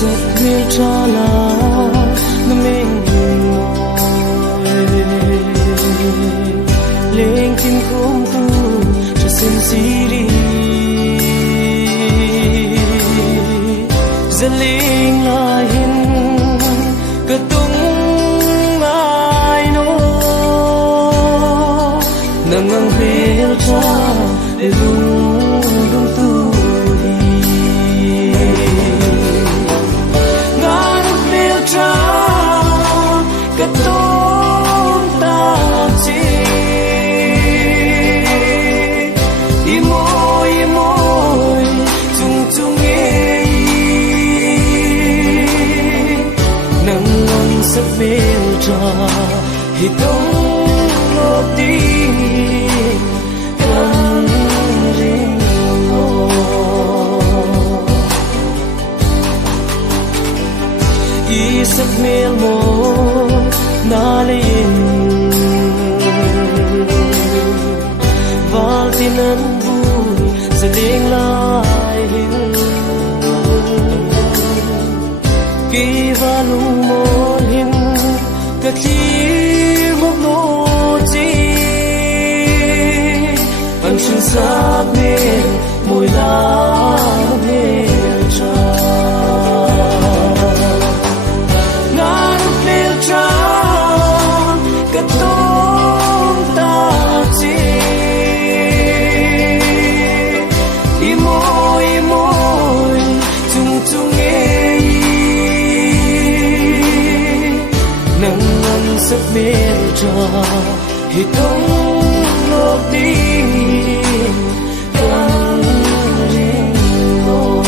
giấc miên tra là nó mình ngồi lên kim khung tu cho xin gì đi dân linh là hin cơ tung ai nô nằm ngang về cha để rung rung tu sắc bên trà hitong ngọc đi căn riêng ngô y sắc mel mô na lên val tin ân vui giờ đến lại hình kỳ va lung mô cái khi một nụ chi anh xin sát bên môi lá bên trà ngàn bên trà cái tôm ta chi môi chung chung nghe nắng sắc bên trà hitong ngọc đi căn riêng ngô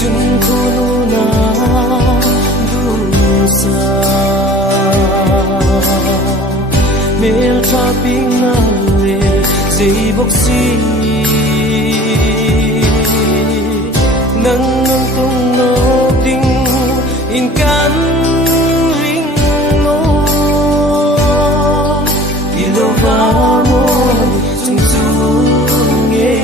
chung khu na mel tra ping na le dei bok si nang nang tung no ding in kan ring no ilova mo sung sung nge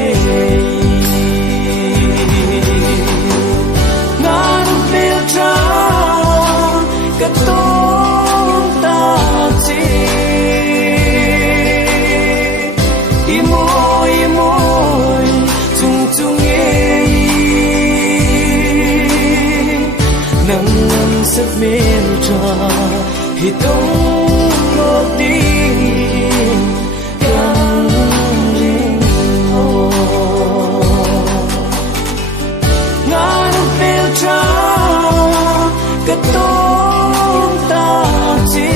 ngan mel tra ka to sắc bên trà hitong ngọc đi căn riêng ngô ngàn bên trà cái tôm ta chi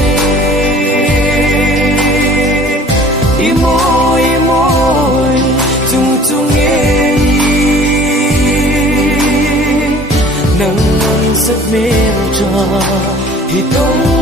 môi chung chung nghe nắng sắc bên trà hitong